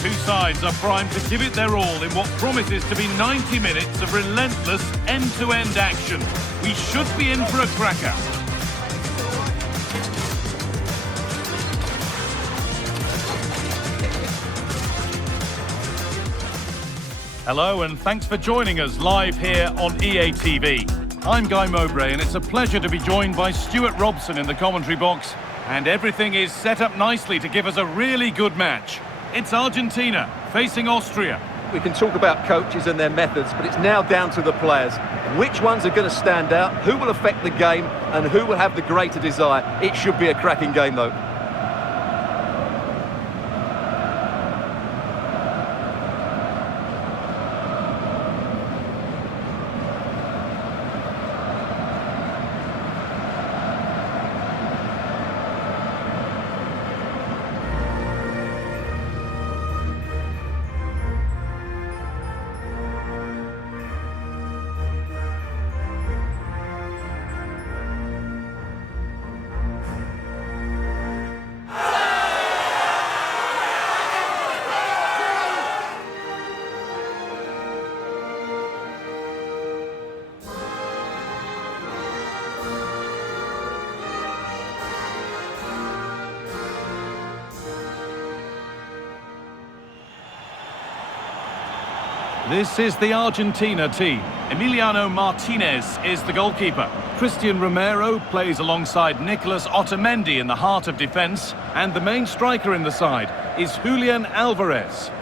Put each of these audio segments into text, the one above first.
Two sides are primed to give it their all in what promises to be 90 minutes of relentless end-to-end action. We should be in for a cracker. Hello and thanks for joining us live here on EATV. I'm Guy Mowbray and it's a pleasure to be joined by Stuart Robson in the commentary box. And everything is set up nicely to give us a really good match. It's Argentina facing Austria. We can talk about coaches and their methods, but it's now down to the players. Which ones are going to stand out, who will affect the game, and who will have the greater desire. It should be a cracking game, though. This is the Argentina team. Emiliano Martinez is the goalkeeper. Christian Romero plays alongside Nicolas Otamendi in the heart of defence. And the main striker in the side is Julian Alvarez.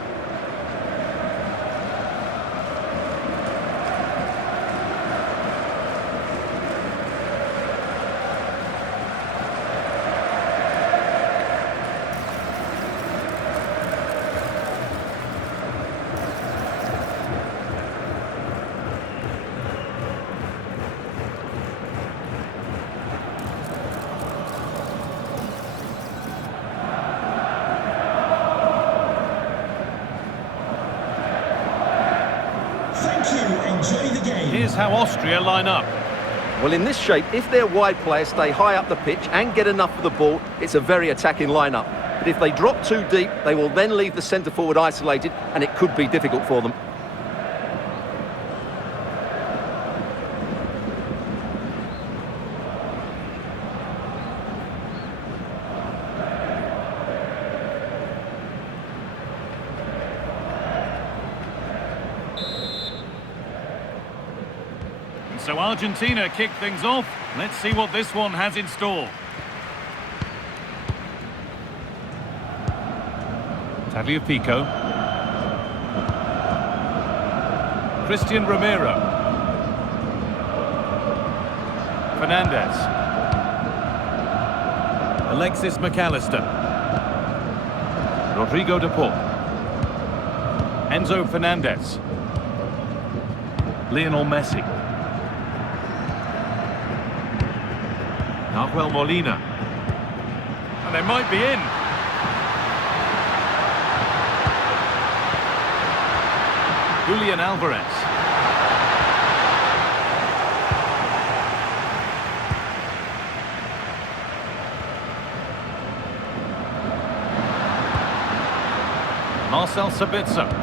Here's how Austria line up. Well, in this shape, if their wide players stay high up the pitch and get enough of the ball, it's a very attacking lineup. But if they drop too deep, they will then leave the centre-forward isolated, and it could be difficult for them. So Argentina kick things off. Let's see what this one has in store. Tagliafico. Christian Romero. Fernandez. Alexis McAllister. Rodrigo de Paul. Enzo Fernandez. Lionel Messi. Nahuel Molina. And they might be in. Julian Alvarez. Marcel Sabitzer. Time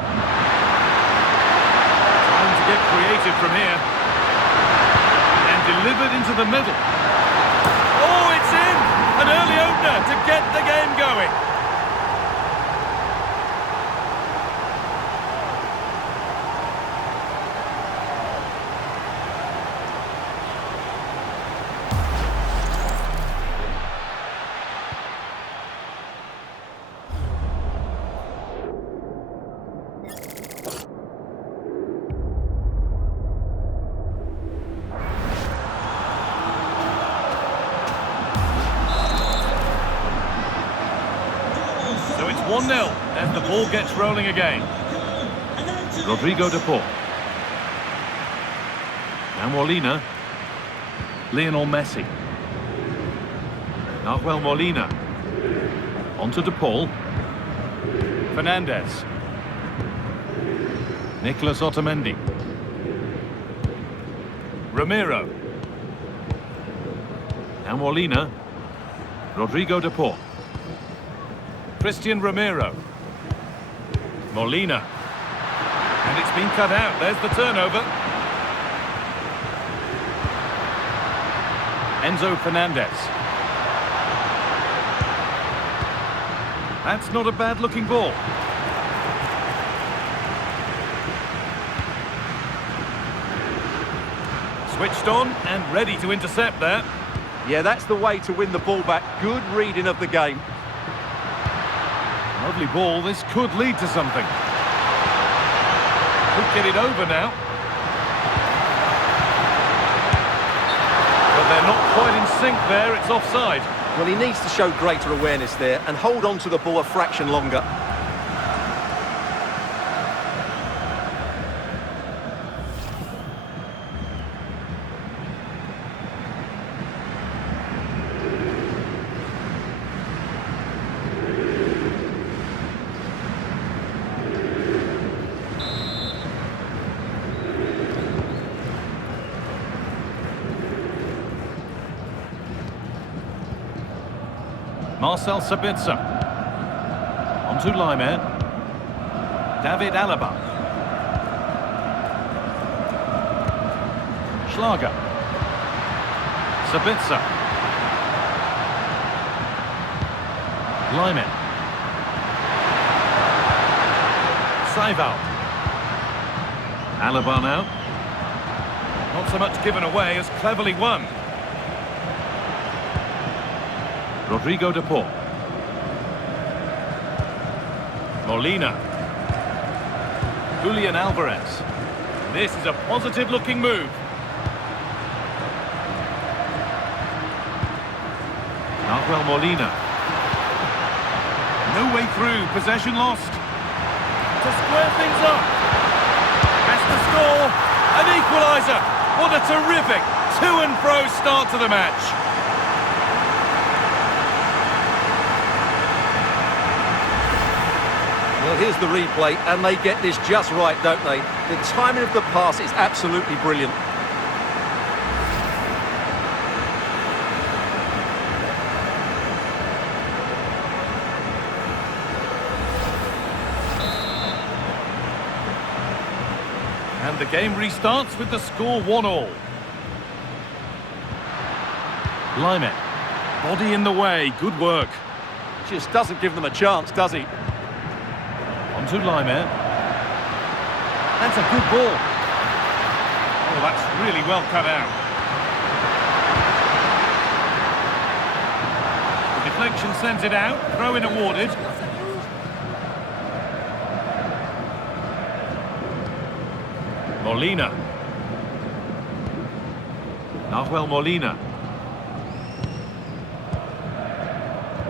to get creative from here. And delivered into the middle. An early opener to get the game going. So it's 1-0 as the ball gets rolling again. Rodrigo de Paul. Now Molina. Lionel Messi. Nahuel Molina. Onto de Paul. Fernandez. Nicolas Otamendi. Romero. Now Molina. Rodrigo de Paul. Christian Romero. Molina. And it's been cut out. There's the turnover. Enzo Fernandez. That's not a bad-looking ball. Switched on and ready to intercept there. Yeah, that's the way to win the ball back. Good reading of the game. Lovely ball. This could lead to something. Could get it over now. But they're not quite in sync there. It's offside. Well, he needs to show greater awareness there and hold on to the ball a fraction longer. Marcel Sabitzer. On to Laimer. David Alaba. Schlager. Sabitzer. Laimer. Saival. Alaba now. Not so much given away as cleverly won. Rodrigo de Paul. Molina. Julian Alvarez. This is a positive-looking move. Nahuel Molina. No way through. Possession lost. To square things up. Has to score. An equaliser. What a terrific to-and-fro start to the match. Well, here's the replay, and they get this just right, don't they? The timing of the pass is absolutely brilliant. And the game restarts with the score 1-1. Laimer. Body in the way. Good work. Just doesn't give them a chance, does he? On to Laimer. That's a good ball. Oh, that's really well cut out. The deflection sends it out. Throw-in awarded. Molina. Nahuel Molina.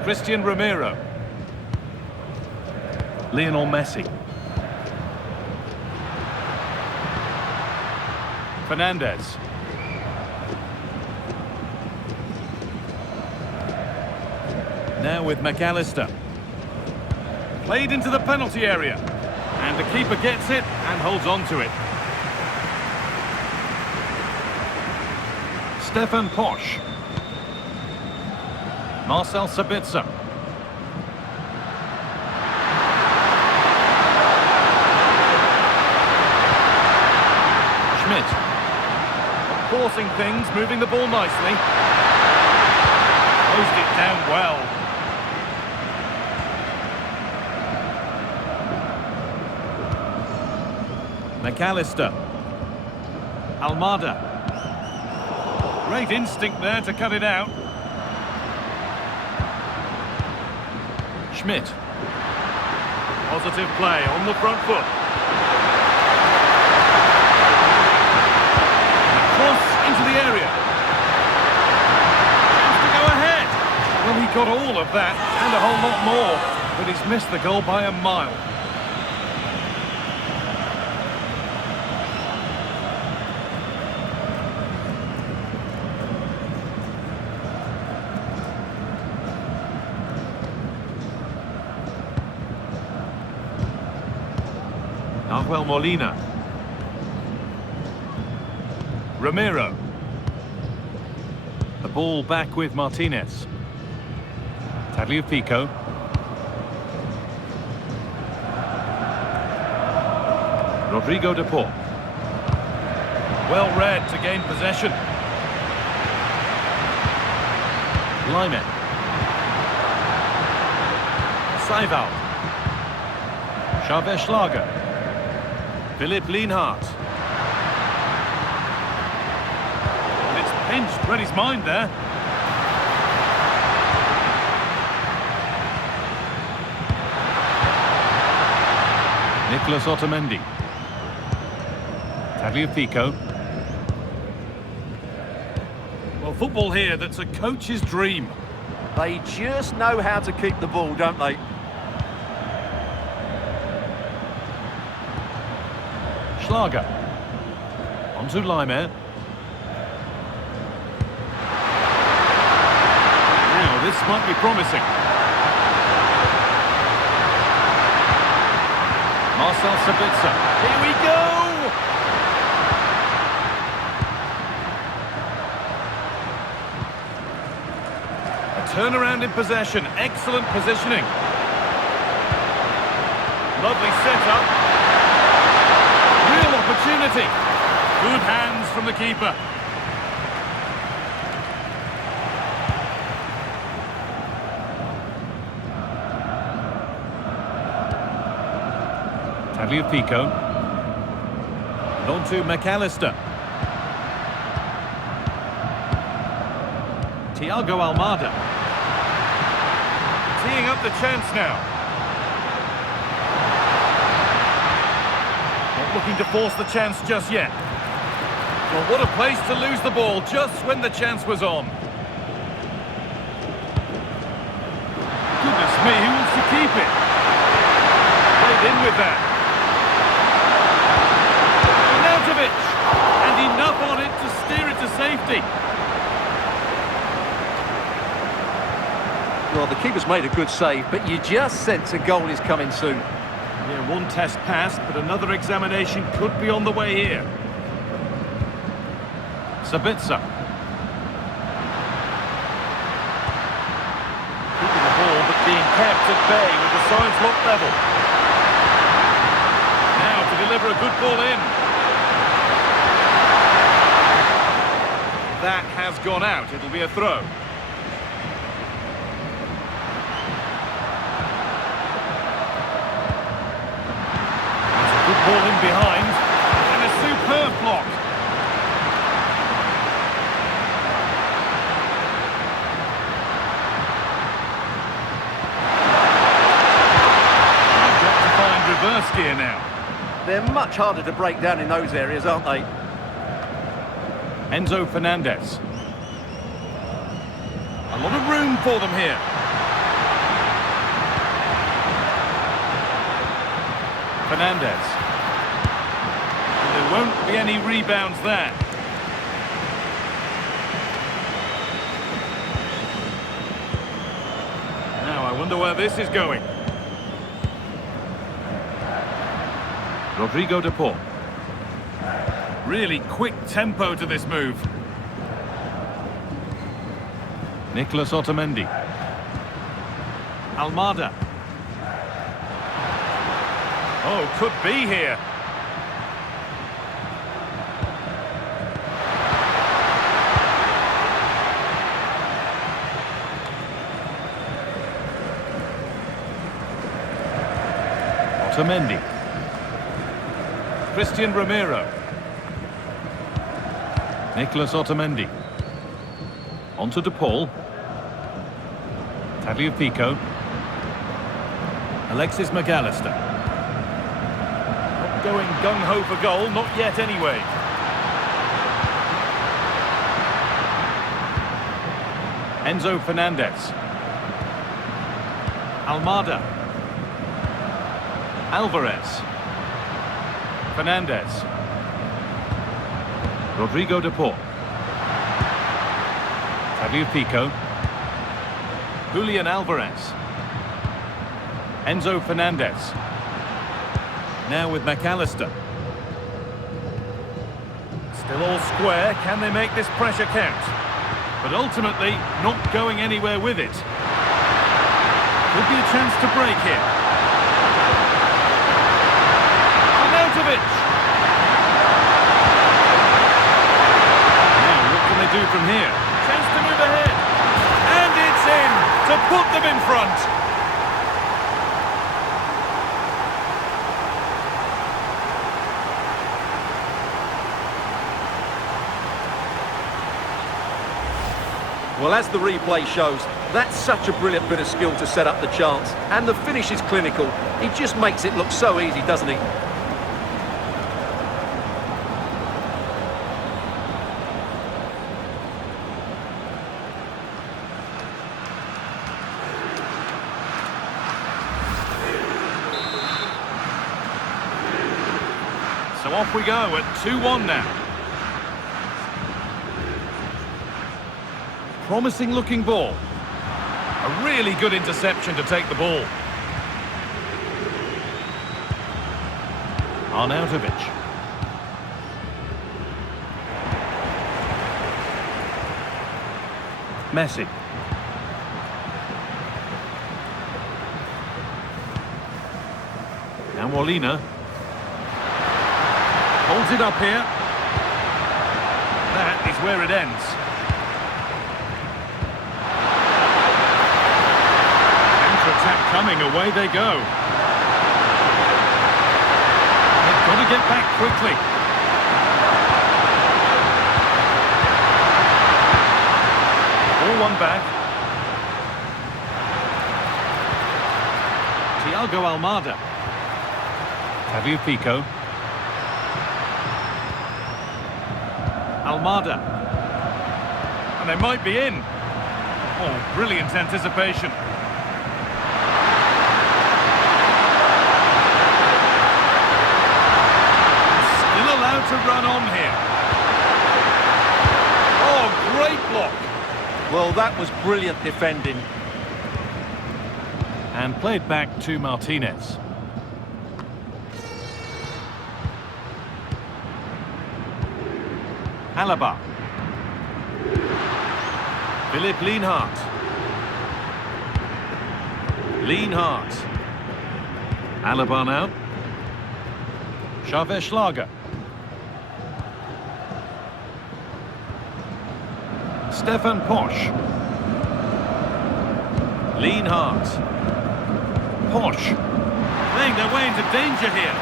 Christian Romero. Lionel Messi. Fernandez. Now with McAllister. Played into the penalty area. And the keeper gets it and holds on to it. Stefan Posch. Marcel Sabitzer. Schmidt. Forcing things, moving the ball nicely. Closed it down well. McAllister. Almada. Great instinct there to cut it out. Schmidt. Positive play on the front foot. Cross into the area. Chance to go ahead. Well, he got all of that and a whole lot more, but he's missed the goal by a mile. Nahuel Molina. Romero. The ball back with Martinez. Tagliafico. Rodrigo de Paul. Well read to gain possession. Lyman. Seival. Xavier Schlager. Philipp Lienhardt. And it's pinched, read his mind there. Nicolas Otamendi. Tagliafico. Well, football here, that's a coach's dream. They just know how to keep the ball, don't they? Schlager. Onto Lyman. Now, this might be promising. Marcel Sabitzer. Here we go! A turnaround in possession. Excellent positioning. Lovely setup. Real opportunity. Good hands from the keeper. Tagliafico. And on to McAllister. Thiago Almada. Teeing up the chance now. Not looking to force the chance just yet. Well, what a place to lose the ball just when the chance was on. Goodness me, who wants to keep it? Played in with that. And enough on it to steer it to safety. Well, the keeper's made a good save, but you just sense a goal is coming soon. Yeah, one test passed, but another examination could be on the way here. Sabitzer. Keeping the ball, but being kept at bay with the sides locked level. Now to deliver a good ball in. That has gone out. It'll be a throw. It's a good ball in behind. And a superb block. I've got to find reverse gear now. They're much harder to break down in those areas, aren't they? Enzo Fernandez. A lot of room for them here. Fernandez. And there won't be any rebounds there. Now I wonder where this is going. Rodrigo de Paul. Really quick tempo to this move. Nicolas Otamendi. Almada. Oh, could be here. Otamendi. Christian Romero. Nicolas Otamendi. Onto De Paul. Tagliafico. Alexis McAllister. Not going gung-ho for goal, not yet anyway. Enzo Fernandez. Almada. Alvarez. Fernandez. Rodrigo de Paul. Tagliafico. Julian Alvarez. Enzo Fernandez. Now with McAllister. Still all square. Can they make this pressure count? But ultimately, not going anywhere with it. Could be a chance to break here. Arnautovic. Well, as the replay shows, that's such a brilliant bit of skill to set up the chance. And the finish is clinical. He just makes it look so easy, doesn't he? So off we go at 2-1 now. Promising looking ball. A really good interception to take the ball. Arnautovic. Messi. Now Molina. Holds it up here. That is where it ends. Counter-attack coming, away they go. They've got to get back quickly. Ball one back. Thiago Almada. Fabio Pico. Almada. And they might be in. Oh, brilliant anticipation. Still allowed to run on here. Oh, great block. Well, that was brilliant defending. And played back to Martinez. Alaba. Philipp Lienhardt. Lienhardt. Alaba now. Xaver Schlager. Stefan Posch. Lienhardt. Posch. Playing their way into danger here.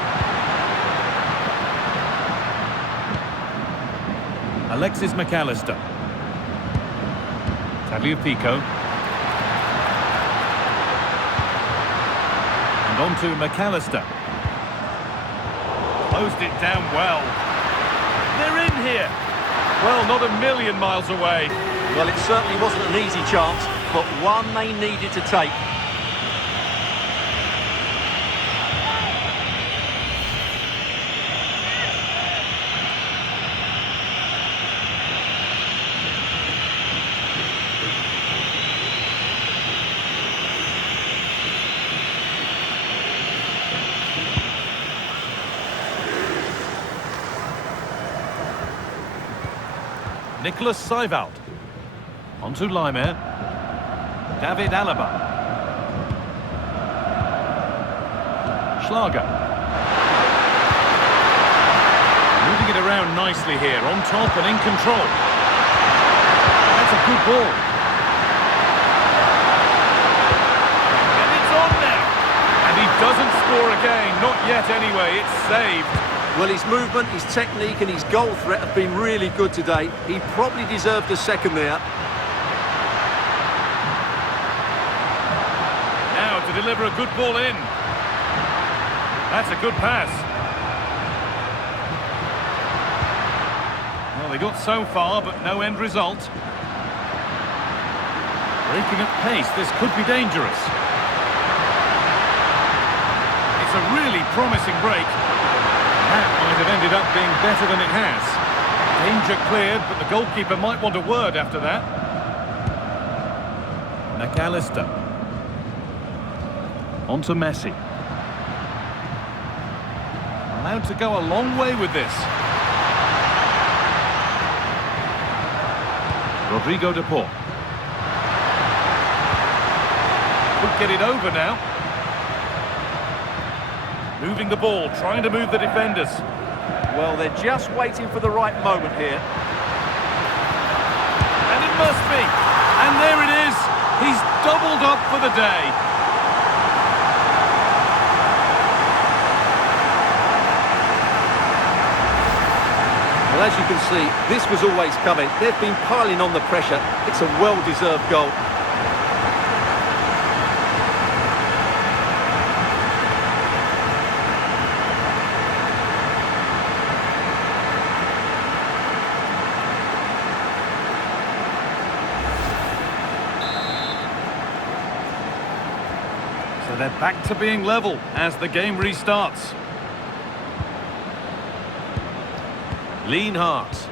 Alexis McAllister. Fabio Pico. And on to McAllister. Closed it down well. They're in here. Well, not a million miles away. Well, it certainly wasn't an easy chance, but one they needed to take. Nicholas Seiwald. Onto Laimer. David Alaba. Schlager. Moving it around nicely here, on top and in control. That's a good ball. And it's on now. And he doesn't score again, not yet anyway, it's saved. Well, his movement, his technique and his goal threat have been really good today. He probably deserved a second there. Now to deliver a good ball in. That's a good pass. Well, they got so far, but no end result. Breaking at pace, this could be dangerous. It's a really promising break. That might have ended up being better than it has. Danger cleared, but the goalkeeper might want a word after that. McAllister. On to Messi. Allowed to go a long way with this. Rodrigo de Paul. Could get it over now. Moving the ball, trying to move the defenders. Well, they're just waiting for the right moment here. And it must be. And there it is. He's doubled up for the day. Well, Well, as you can see, this was always coming. They've been piling on the pressure. It's a well-deserved goal. So they're back to being level as the game restarts. Lienhart.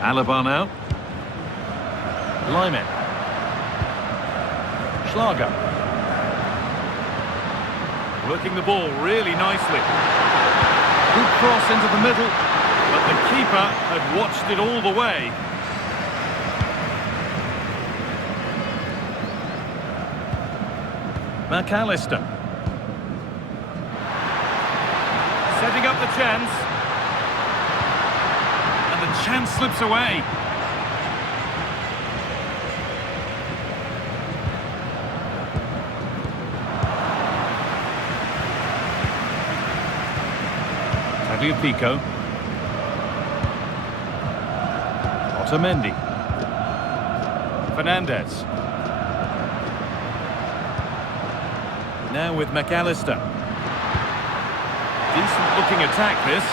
Alaba now. Lyman. Schlager. Working the ball really nicely. Good cross into the middle, but the keeper had watched it all the way. McAllister. Setting up the chance. And the chance slips away. Tagliafico. Otamendi. Fernandez. Now with McAllister. Decent looking attack this.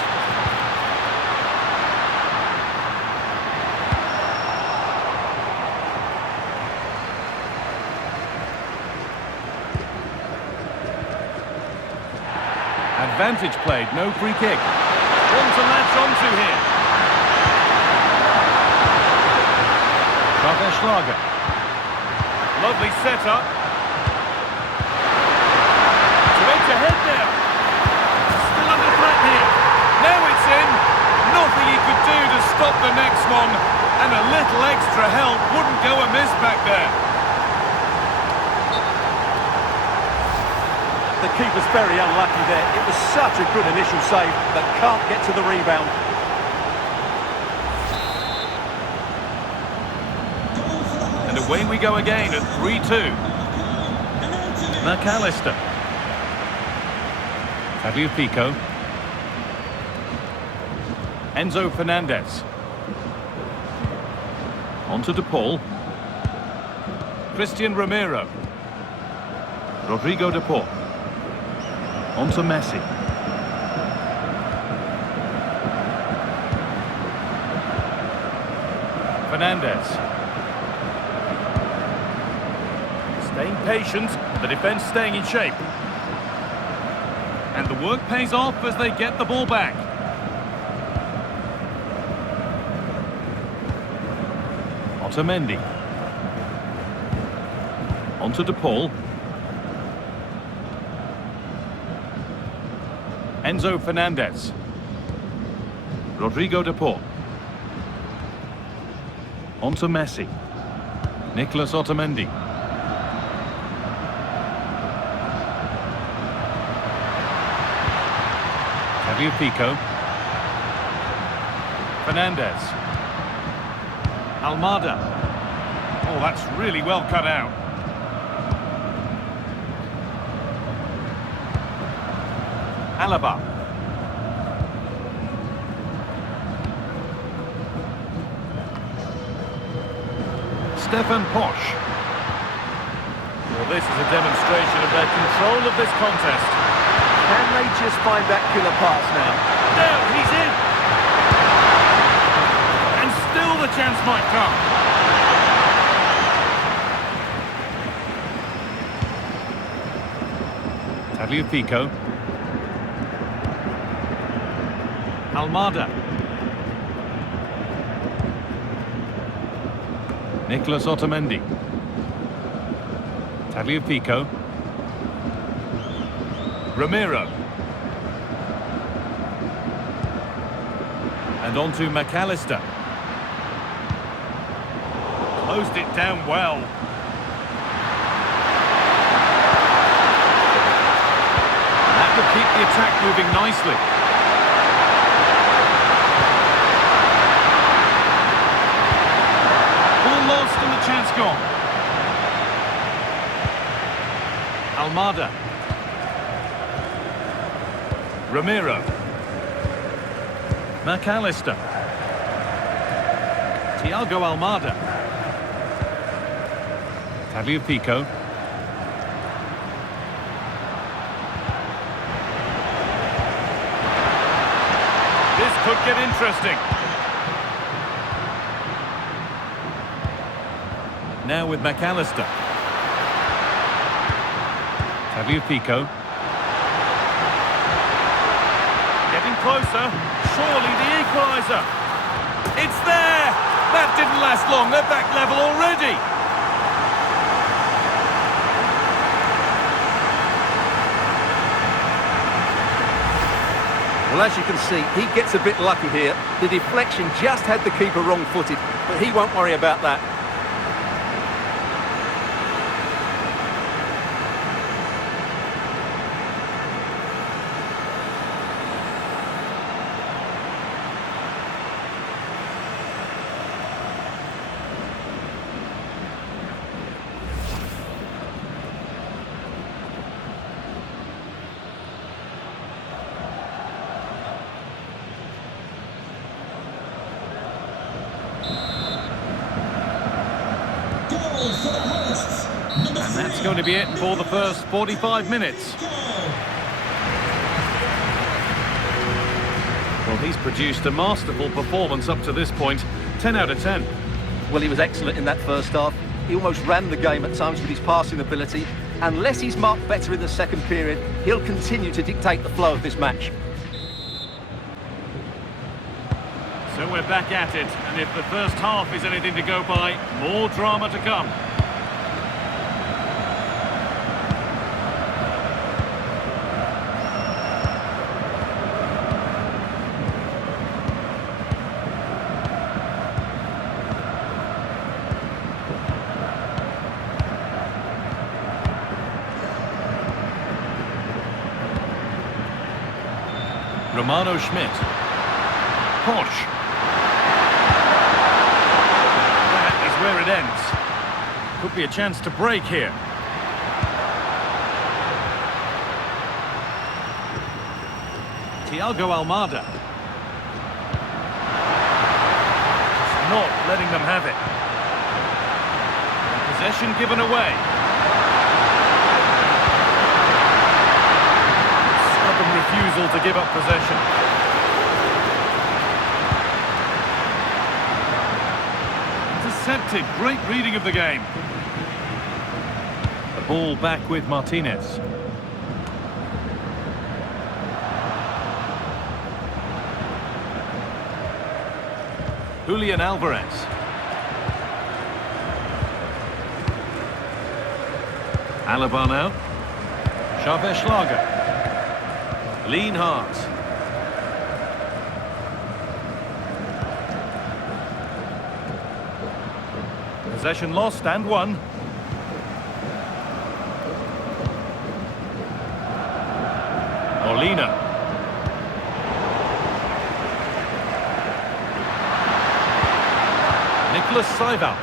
Advantage played, no free kick. One to latch onto here. Schlager. Lovely setup. Ahead now. Still under threat here. Now it's in. Nothing he could do to stop the next one. And a little extra help wouldn't go amiss back there. The keeper's very unlucky there. It was such a good initial save, but can't get to the rebound. And away we go again at 3-2. McAllister. Tagliafico. Enzo Fernandez. On to De Paul. Christian Romero. Rodrigo De Paul. On to Messi. Fernandez. Staying patient, the defence staying in shape. And the work pays off as they get the ball back. Otamendi. On to De Paul. Enzo Fernandez. Rodrigo De Paul. On to Messi. Nicolas Otamendi. Tagliafico. Fernandez. Almada. Oh, that's really well cut out. Alaba. Stefan Posch. Well, this is a demonstration of their control of this contest. Can they just find that killer pass now? Now he's in. And still the chance might come. Tagliafico. Almada. Nicolas Otamendi. Tagliafico. Romero. And on to McAllister. Closed it down well. That will keep the attack moving nicely. Ball lost and the chance gone. Almada. Romero. McAllister. Thiago Almada. Tagliafico. This could get interesting. Now with McAllister. Tagliafico. Getting closer. Surely the equaliser. It's there! That didn't last long. They're back level already. Well, as you can see, he gets a bit lucky here. The deflection just had the keeper wrong-footed, but he won't worry about that. And that's going to be it for the first 45 minutes. Well, he's produced a masterful performance up to this point. 10 out of 10. Well, he was excellent in that first half. He almost ran the game at times with his passing ability. Unless he's marked better in the second period, he'll continue to dictate the flow of this match. So we're back at it, and if the first half is anything to go by, more drama to come. Romano Schmidt. Posh. That is where it ends. Could be a chance to break here. Thiago Almada. Just not letting them have it. Possession given away. Refusal to give up possession. Intercepted. Great reading of the game. The ball back with Martinez. Julian Alvarez. Alaba now. Schlager. Lienhardt. Possession lost and won. Molina. Nicholas Seibert.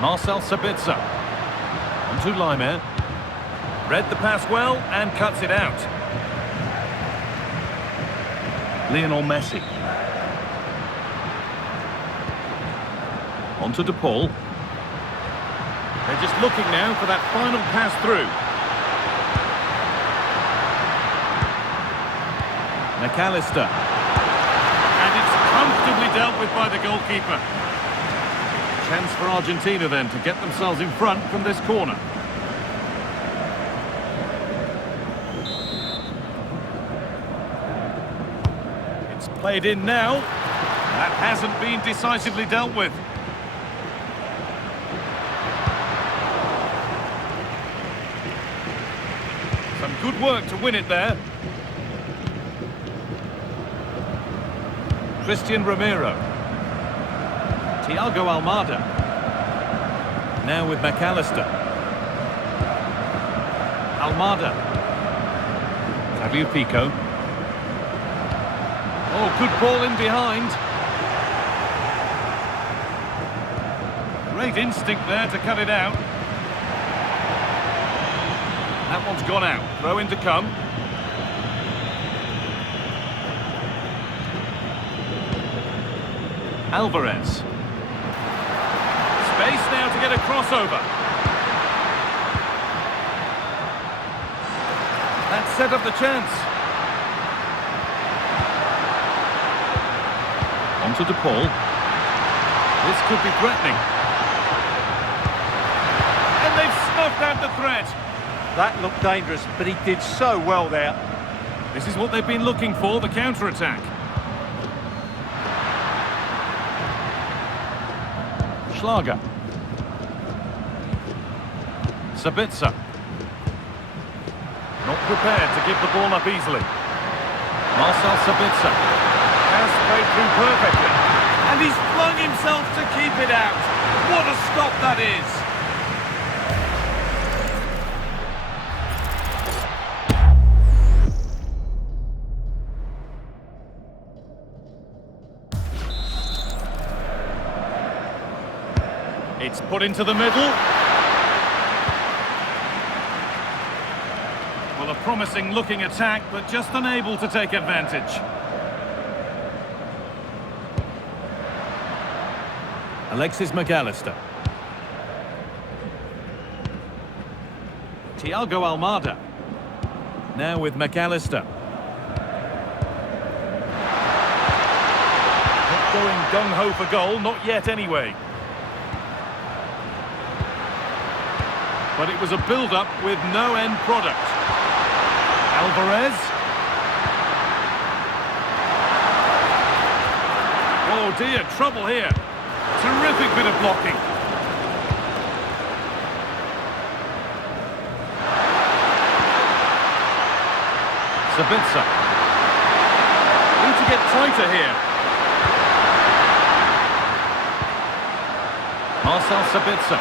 Marcel Sabitzer. On to Laimer. Read the pass well and cuts it out. Lionel Messi. On to De Paul. They're just looking now for that final pass through. McAllister. And it's comfortably dealt with by the goalkeeper. Chance for Argentina then to get themselves in front from this corner. Played in now. That hasn't been decisively dealt with. Some good work to win it there. Christian Romero. Thiago Almada. Now with McAllister. Almada. Tagliafico. Oh, good ball in behind. Great instinct there to cut it out. That one's gone out. Throw in to come. Alvarez. Space now to get a crossover. That set up the chance. On to De Paul. This could be threatening. And they've snuffed out the threat. That looked dangerous, but he did so well there. This is what they've been looking for, the counter-attack. Schlager. Sabitzer. Not prepared to give the ball up easily. Marcel Sabitzer. Has played through perfectly. And he's flung himself to keep it out. What a stop that is! It's put into the middle. Well, a promising looking attack, but just unable to take advantage. Alexis McAllister. Thiago Almada. Now with McAllister. Not going gung-ho for goal, not yet anyway. But it was a build-up with no end product. Alvarez. Oh dear, trouble here. Terrific bit of blocking. Sabitzer. Need to get tighter here. Marcel Sabitzer.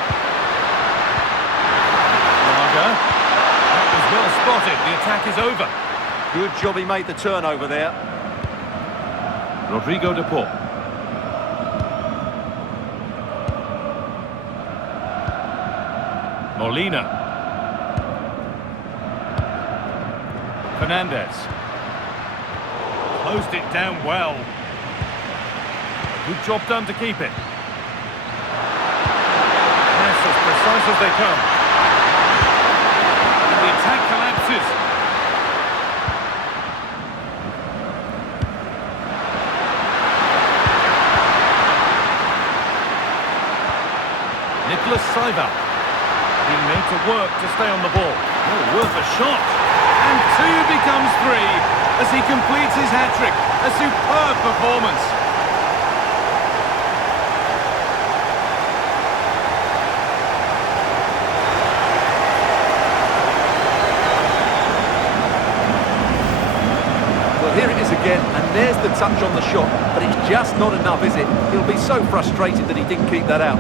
That was well spotted. The attack is over. Good job he made the turnover there. Rodrigo De Paul. Molina. Fernandez. Closed it down well. Good job done to keep it. Yes, as precise as they come. The attack collapses. Nicholas Saival being made to work to stay on the ball. Oh, worth a shot. And two becomes three as he completes his hat-trick. A superb performance. Here it is again, and there's the touch on the shot, but it's just not enough, is it? He'll be so frustrated that he didn't keep that out.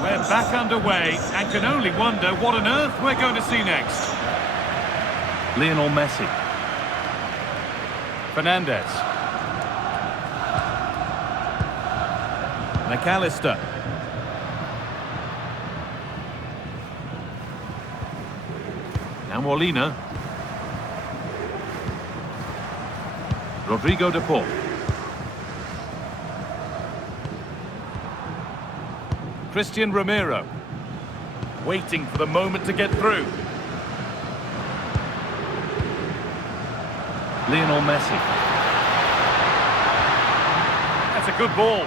We're back underway and can only wonder what on earth we're going to see next. Lionel Messi. Fernandez. McAllister. Now Molina. Rodrigo De Paul. Christian Romero. Waiting for the moment to get through. Lionel Messi. That's a good ball.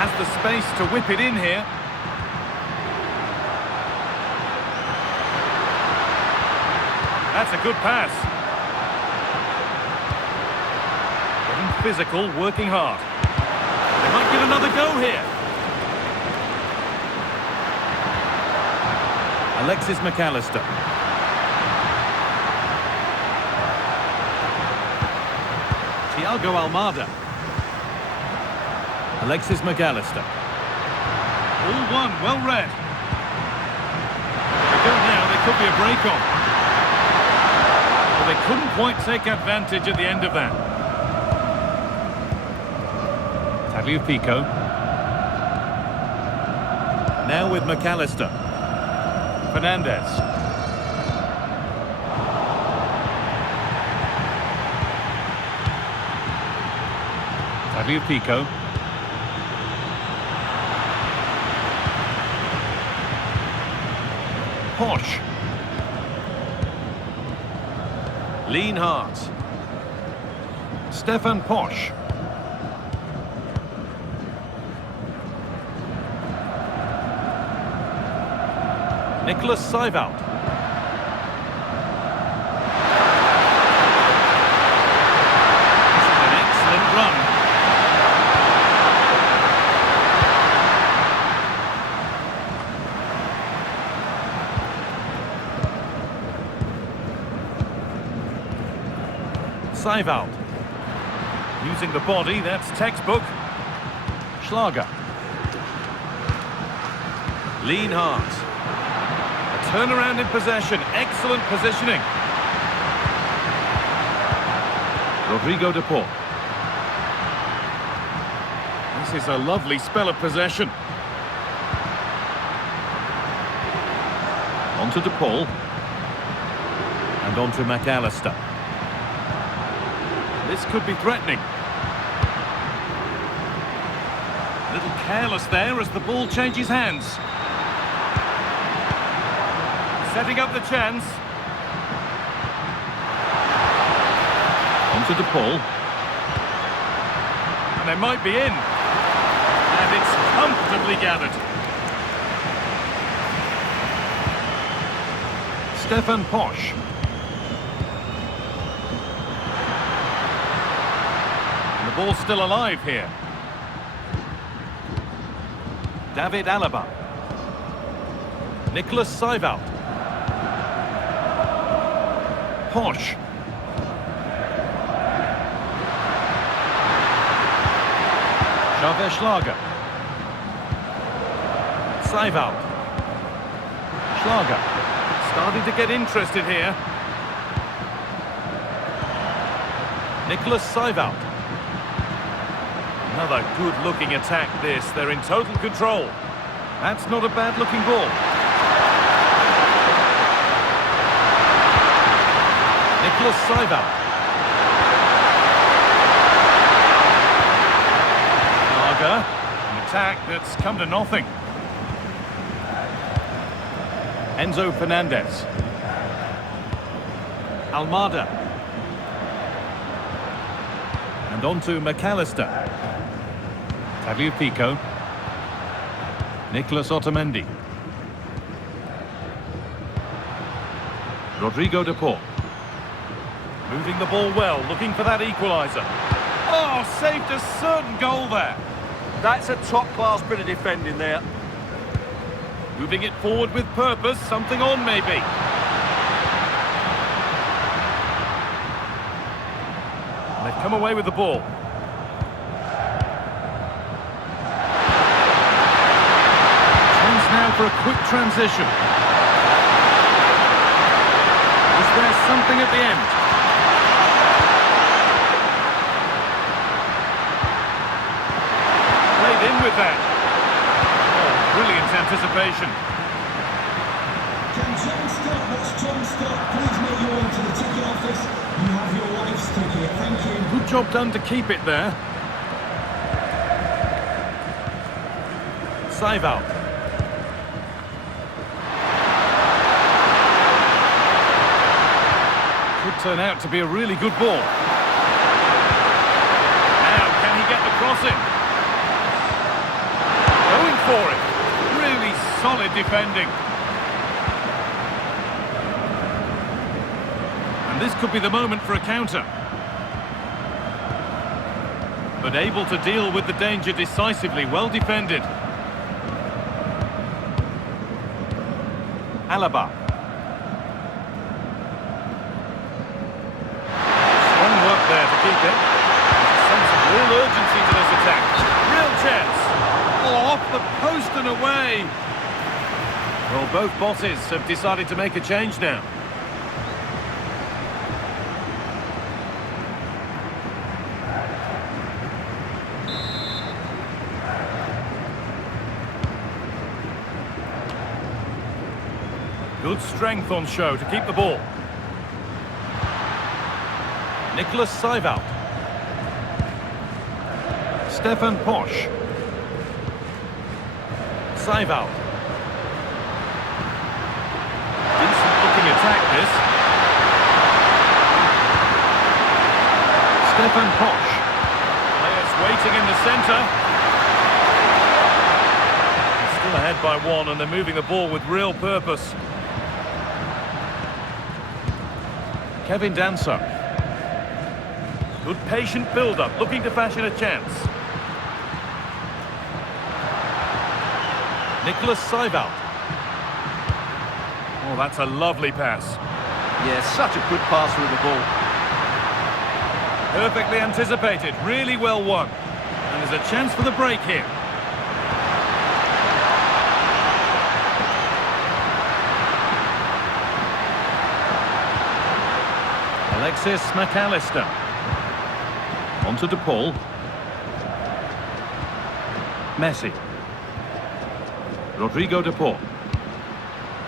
Has the space to whip it in here. That's a good pass. Getting physical, working hard. They might get another go here. Alexis McAllister. Thiago Almada. Alexis McAllister. All one, well read. could be a break-on. But they couldn't quite take advantage at the end of that. Tagliafico. Now with McAllister. Fernandez. Tagliafico. Posh. Lienhardt. Stefan Posch. Nicholas Seiwald. This is an excellent run. Seiwald. Using the body, that's textbook. Schlager. Lienhardt. Turnaround in possession, excellent positioning. Rodrigo de Paul. This is a lovely spell of possession. On to de Paul. And on to McAllister. This could be threatening. A little careless there as the ball changes hands. Setting up the chance. On to de Paul. And they might be in. And it's comfortably gathered. Stefan Posch. And the ball's still alive here. David Alaba. Nicholas Seiwald. Posch. Xaver Schlager. Seiwald. Schlager. Starting to get interested here. Nicholas Seiwald. Another good-looking attack this. They're in total control. That's not a bad-looking ball. Nicholas Seiwald. Schlager. An attack that's come to nothing. Enzo Fernandez. Almada. And on to McAllister. Tagliafico. Nicolas Otamendi. Rodrigo de Paul. Moving the ball well, looking for that equaliser. Oh, saved a certain goal there. That's a top-class bit of defending there. Moving it forward with purpose, something on maybe. And they've come away with the ball. Chance now for a quick transition. Is there something at the end? Played in with that. Brilliant anticipation. Can John Scott, that's John Scott. Please make your way to the ticket office. You have your wife's ticket. Thank you. Good job done to keep it there. Seiwald. Could turn out to be a really good ball. Now, can he get the cross in? Going for it. Really solid defending. And this could be the moment for a counter. But able to deal with the danger decisively, well defended. Alaba. Strong work there to keep it. A sense of real urgency to this attack. Real chance. Oh, off the post and away. Well, both bosses have decided to make a change now. Good strength on show to keep the ball. Nicholas Seiwald. Stefan Posch. Seiwald. Decent looking attack this. Stefan Posch. Players waiting in the centre. They're still ahead by one and they're moving the ball with real purpose. Kevin Danso. Good patient build-up, looking to fashion a chance. Nicholas Seiwald. Oh, that's a lovely pass. Yeah, such a good passer of the ball. Perfectly anticipated, really well won. And there's a chance for the break here. Alexis McAllister. On to De Paul. Messi. Rodrigo De Paul.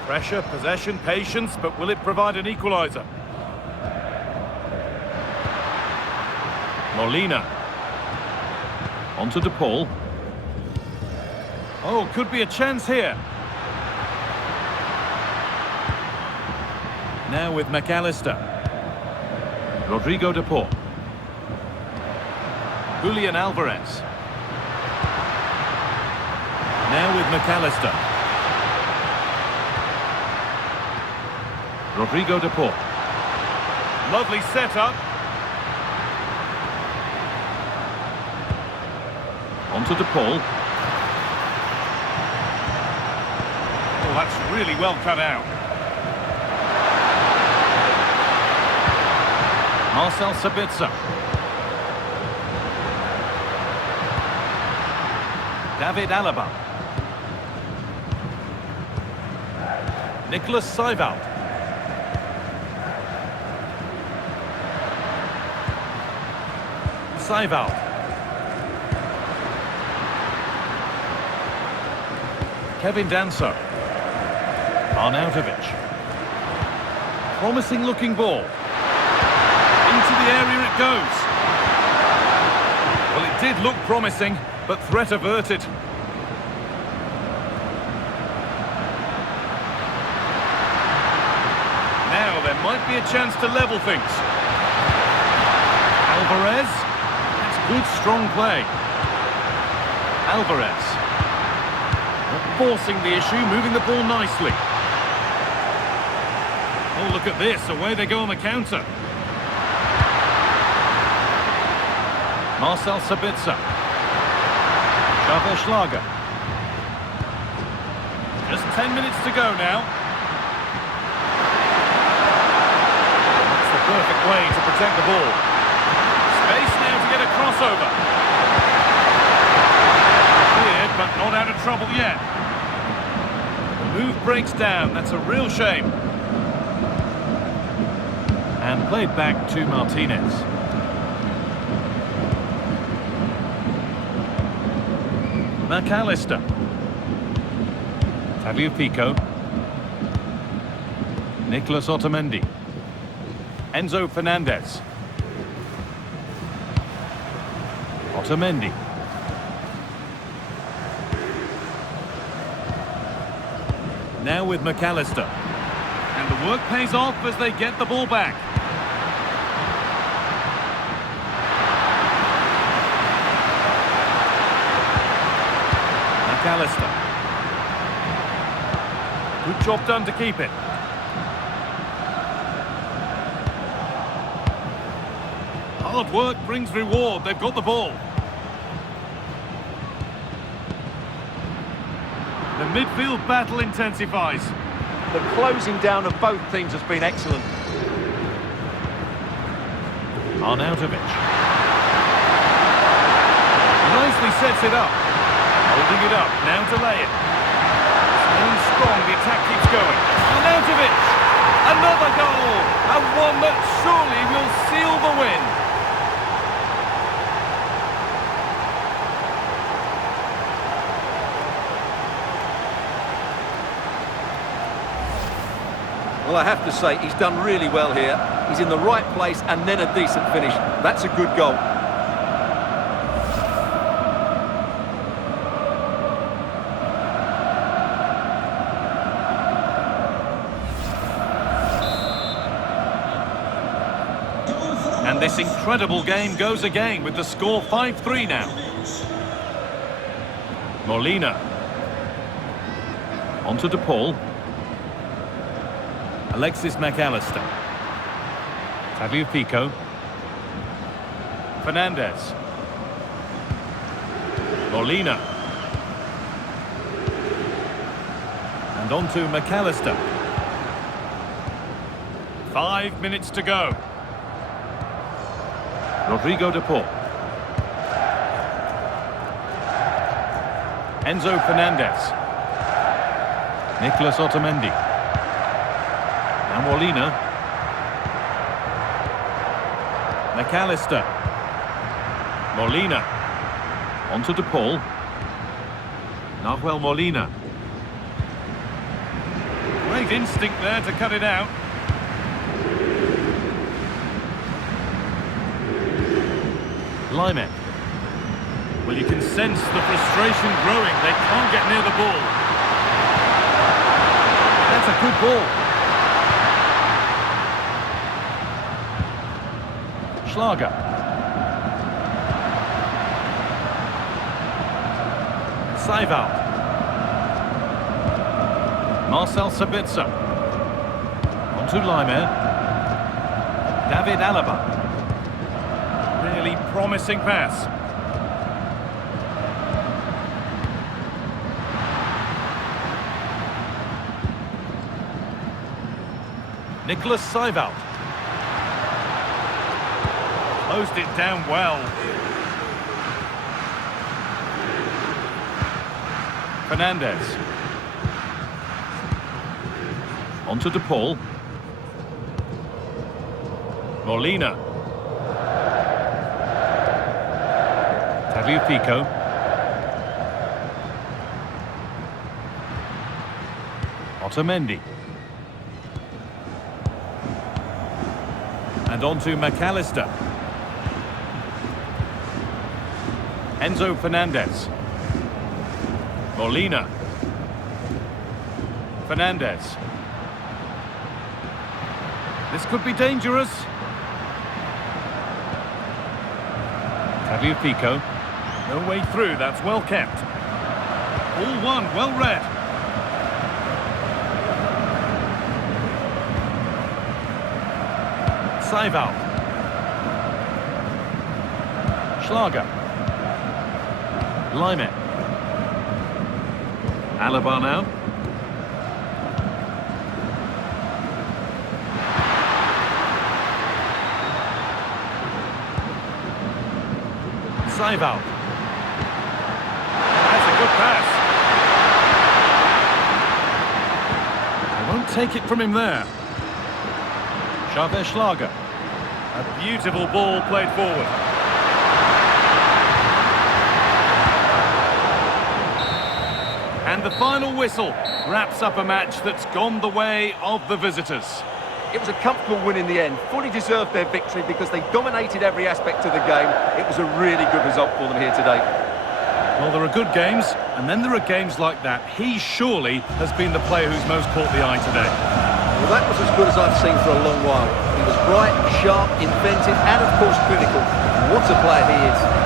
Pressure, possession, patience, but will it provide an equaliser? Molina. On to De Paul. Oh, could be a chance here. Now with McAllister. Rodrigo De Paul. Julian Alvarez. Now with McAllister. Rodrigo De Paul. Lovely setup. On to De Paul. Oh, that's really well cut out. Marcel Sabitzer. David Alaba. Nicholas Seiwald. Seiwald. Kevin Danso. Arnautovic. Promising looking ball. Into the area it goes. Well, it did look promising, but threat averted. Now there might be a chance to level things. Alvarez. It's good, strong play. Alvarez. Not forcing the issue, moving the ball nicely. Oh, look at this. Away they go on the counter. Marcel Sabitzer. Xaver Schlager. Just 10 minutes to go now. That's the perfect way to protect the ball. Space now to get a crossover. Cleared, but not out of trouble yet. The move breaks down. That's a real shame. And played back to Martinez. McAllister. Tagliafico. Nicolas Otamendi. Enzo Fernandez. Otamendi. Now with McAllister. And the work pays off as they get the ball back. McAllister. Good job done to keep it. Hard work brings reward. They've got the ball. The midfield battle intensifies. The closing down of both teams has been excellent. Arnautovic. Nicely sets it up. Holding it up, now to lay it. Staying strong, the attack keeps going. Arnautovic! Another goal! And one that surely will seal the win. Well, I have to say, he's done really well here. He's in the right place and then a decent finish. That's a good goal. And this incredible game goes again with the score 5-3 now. Molina. On to De Paul. Alexis McAllister. Tagliafico. Fernandez. Molina. And on to McAllister. 5 minutes to go. Rodrigo De Paul. Enzo Fernandez. Nicolas Otamendi. Now Molina. McAllister. Molina. On to De Paul. Nahuel Molina. Great instinct there to cut it out. Lyman. Well, you can sense the frustration growing. They can't get near the ball. That's a good ball. Schlager. Seiwald. Marcel Sabitzer. On to Lyman. David Alaba. Really promising pass. Nicolas Seiwald. Closed it down well. Fernandez. On to De Paul. Molina. Tagliafico. Otamendi. And on to McAllister. Enzo Fernandez. Molina. Fernandez. This could be dangerous. Tagliafico. No way through, that's well kept. All one, well read. Seiwald. Schlager. Lyman. Alaba now. Seiwald. That's a good pass. They won't take it from him there. Xavier Schlager. A beautiful ball played forward. And the final whistle wraps up a match that's gone the way of the visitors. It was a comfortable win in the end. Fully deserved their victory because they dominated every aspect of the game. It was a really good result for them here today. Well, there are good games, and then there are games like that. He surely has been the player who's most caught the eye today. Well, that was as good as I've seen for a long while. He was bright, sharp, inventive, and of course clinical. What a player he is.